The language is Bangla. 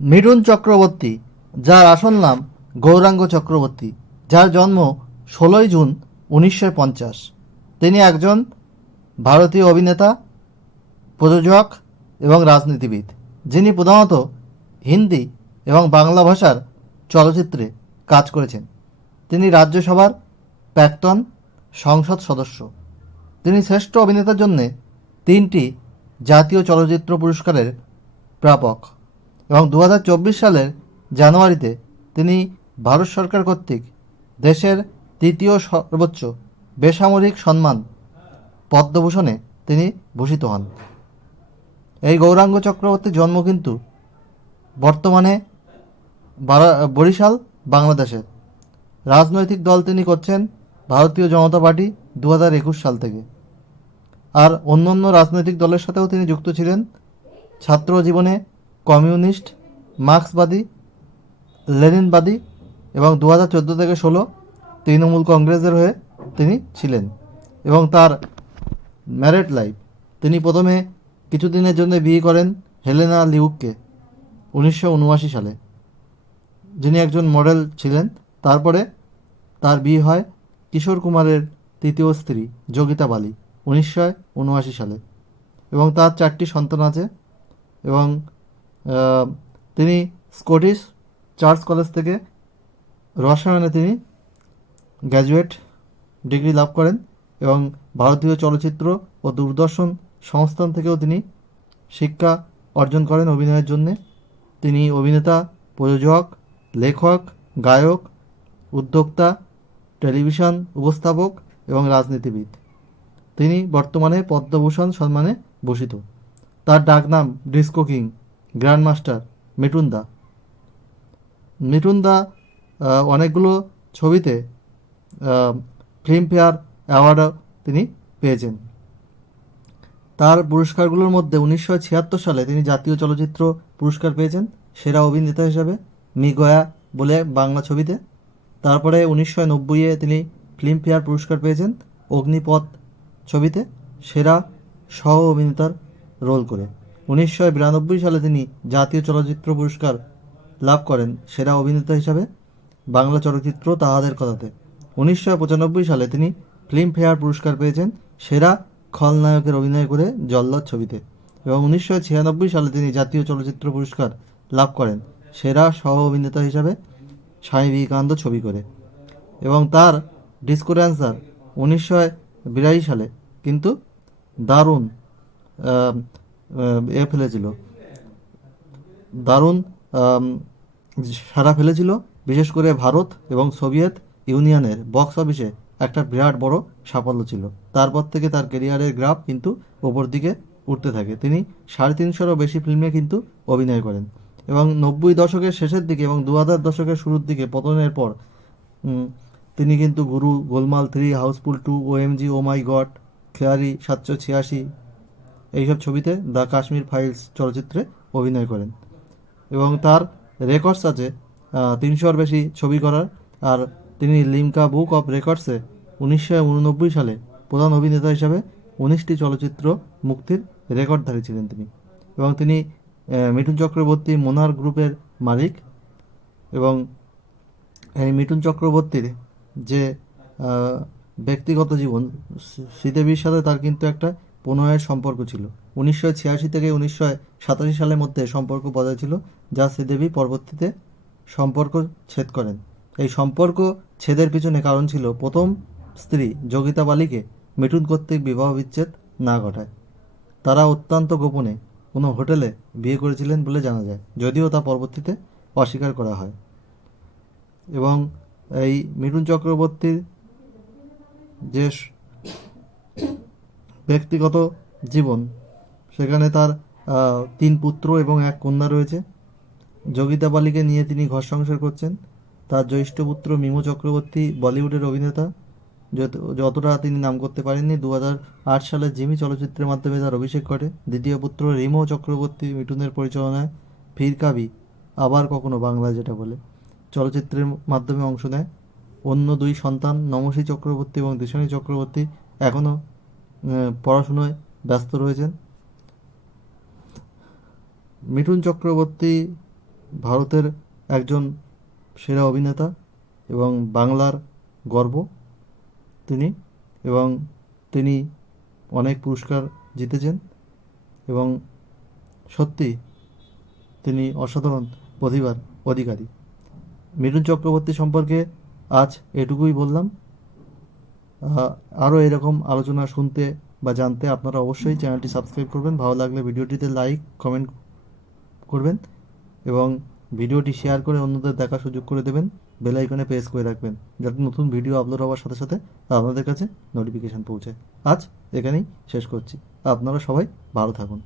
মিঠুন চক্রবর্তী, যার আসল নাম গৌরাঙ্গ চক্রবর্তী, যার জন্ম ষোলোই জুন উনিশশো পঞ্চাশ। তিনি একজন ভারতীয় অভিনেতা, প্রযোজক এবং রাজনীতিবিদ, যিনি প্রধানত হিন্দি এবং বাংলা ভাষার চলচ্চিত্রে কাজ করেছেন। তিনি রাজ্যসভার প্রাক্তন সংসদ সদস্য। তিনি শ্রেষ্ঠ অভিনেতার জন্যে তিনটি জাতীয় চলচ্চিত্র পুরস্কারের প্রাপক। এবং দু হাজার চব্বিশ সালের জানুয়ারিতে তিনি ভারত সরকার কর্তৃক দেশের তৃতীয় সর্বোচ্চ বেসামরিক সম্মান পদ্মভূষণে তিনি ভূষিত হন। এই গৌরাঙ্গ চক্রবর্তীর জন্ম কিন্তু বর্তমানে বারা- বরিশাল বাংলাদেশের রাজনৈতিক দল তিনি করছেন ভারতীয় জনতা পার্টি দু হাজার একুশ সাল থেকে। আর অন্য অন্য রাজনৈতিক দলের সাথেও তিনি যুক্ত ছিলেন। ছাত্র জীবনে কমিউনিস্ট, মার্ক্সবাদী, লেনিনবাদী এবং দু হাজার চোদ্দ থেকে ষোলো তৃণমূল কংগ্রেসের হয়ে তিনি ছিলেন এবং তার ম্যারেড লাইফ তিনি প্রথমে কিছুদিনের জন্য বিয়ে করেন হেলেনা লিউককে উনিশশো উনআশি সালে। যিনি একজন মডেল ছিলেন। তারপরে তার বিয়ে হয় কিশোর কুমারের তৃতীয় স্ত্রী যোগিতা বালি উনিশশো উনআশি সালে এবং তার চারটি সন্তান আছে এবং তিনি স্কটিশ চার্চ কলেজ থেকে রসায়নে তিনি গ্র্যাজুয়েট ডিগ্রি লাভ করেন এবং ভারতীয় চলচ্চিত্র ও দূরদর্শন সংস্থান থেকেও তিনি শিক্ষা অর্জন করেন অভিনয়ের জন্যে। তিনি অভিনেতা, প্রযোজক, লেখক, গায়ক, উদ্যোক্তা, টেলিভিশন উপস্থাপক এবং রাজনীতিবিদ। তিনি বর্তমানে পদ্মভূষণ সম্মানে ভূষিত। তার ডাকনাম disco king. Grand master Mithun da Mithun da অনেকগুলো ছবিতে ফিল্মফেয়ার অ্যাওয়ার্ডও তিনি পেয়েছেন। তার পুরস্কারগুলোর মধ্যে উনিশশো ছিয়াত্তর সালে তিনি জাতীয় চলচ্চিত্র পুরস্কার পেয়েছেন, সেরা অভিনেতা হিসাবে মি গয়া বলে বাংলা ছবিতে। তারপরে উনিশশো নব্বইয়ে তিনি ফিল্মফেয়ার পুরস্কার পেয়েছেন, অগ্নিপথ ছবিতে, সেরা সহ অভিনেতার রোল করে। উনিশশো বিরানব্বই সালে তিনি জাতীয় চলচ্চিত্র পুরস্কার লাভ করেন সেরা অভিনেতা হিসাবে বাংলা চলচ্চিত্র তাহাদের কথাতে। উনিশশো পঁচানব্বই সালে তিনি ফিল্মফেয়ার পুরস্কার পেয়েছেন সেরা খলনায়কের অভিনয় করে জল্লাদ ছবিতে এবং উনিশশো ছিয়ানব্বই সালে তিনি জাতীয় চলচ্চিত্র পুরস্কার লাভ করেন সেরা সহ অভিনেতা হিসাবে স্বামী বিবেকানন্দ ছবি করে এবং তার ডিসকো ড্যান্সার উনিশশো বিরাশি সালে কিন্তু দারুণ এ ফেলেছিল। দারুণ সাড়া ফেলেছিল, বিশেষ করে ভারত এবং সোভিয়েত ইউনিয়নের বক্স অফিসে একটা বিরাট বড় সাফল্য ছিল। তারপর থেকে তার কেরিয়ারের গ্রাফ কিন্তু ওপর দিকে উঠতে থাকে। তিনি সাড়ে তিনশোরও বেশি ফিল্মে কিন্তু অভিনয় করেন এবং নব্বই দশকের শেষের দিকে এবং দু হাজার দশকের শুরুর দিকে পতনের পর তিনি কিন্তু Guru Golmaal three, Housefull two, O M G, oh my God, খেয়ারি, সাতশো ছিয়াশি এইসব ছবিতে দ্য কাশ্মীর ফাইলস চলচ্চিত্রে অভিনয় করেন এবং তার রেকর্ডস আছে তিনশোর বেশি ছবি করার আর তিনি লিমকা বুক অফ রেকর্ডসে উনিশশো উননব্বই সালে প্রধান অভিনেতা হিসাবে উনিশটি চলচ্চিত্র মুক্তির রেকর্ডধারী ছিলেন তিনি এবং তিনি মিঠুন চক্রবর্তী মোনার গ্রুপের মালিক এবং এই মিঠুন চক্রবর্তীর যে ব্যক্তিগত জীবন শ্রীদেবীর সাথে তার কিন্তু একটা প্রণয়ের সম্পর্ক ছিল। উনিশশো ছিয়াশি থেকে উনিশশো সাতাশি সালের মধ্যে সম্পর্ক বজায় ছিল, যা শ্রীদেবী পরবর্তীতে সম্পর্ক ছেদ করেন। এই সম্পর্ক ছেদের পিছনে কারণ ছিল, প্রথম স্ত্রী যোগিতা বালিকে মিঠুন কর্তৃক বিবাহ বিচ্ছেদ না ঘটায়। তারা অত্যন্ত গোপনে কোনো হোটেলে বিয়ে করেছিলেন বলে জানা যায়, যদিও তা পরবর্তীতে অস্বীকার করা হয়। এবং এই মিঠুন চক্রবর্তীর যে ব্যক্তিগত জীবন। সেখানে তার তিন পুত্র এবং এক কন্যা রয়েছে। যোগিতা বালিকে নিয়ে তিনি ঘর সংসার করছেন। তার জ্যৈষ্ঠ পুত্র মিমু চক্রবর্তী বলিউডের অভিনেতা। যত- যতটা তিনি নাম করতে পারেননি দু সালে জিমি চলচ্চিত্রের মাধ্যমে তার অভিষেক ঘটে। দ্বিতীয় পুত্র রিমো চক্রবর্তী মিঠুনের পরিচালনায় ফির কাবি, আবার কখনো বাংলায় যেটা বলে, চলচ্চিত্রের মাধ্যমে অংশ নেয়। অন্য দুই সন্তান, নমশী চক্রবর্তী এবং দিশানী চক্রবর্তী এখনও পড়াশুনোয় ব্যস্ত রয়েছেন। মিঠুন চক্রবর্তী ভারতের একজন সেরা অভিনেতা এবং বাংলার গর্ব তিনি এবং তিনি অনেক পুরস্কার জিতেছেন এবং সত্যি তিনি অসাধারণ প্রতিভার অধিকারী। মিঠুন চক্রবর্তী সম্পর্কে আজ এটুকুই বললাম। আরও এরকম আলোচনা শুনতে বা জানতে আপনারা অবশ্যই চ্যানেলটি সাবস্ক্রাইব করবেন। ভালো লাগলে ভিডিওটিতে লাইক, কমেন্ট করবেন এবং ভিডিওটি শেয়ার করে অন্যদের দেখার সুযোগ করে দেবেন। বেল আইকনে প্রেস করে রাখবেন যাতে নতুন ভিডিও আপলোড হওয়ার সাথে সাথে আপনাদের কাছে নোটিফিকেশান পৌঁছায়। আজ এখানেই শেষ করছি। আপনারা সবাই ভালো থাকুন।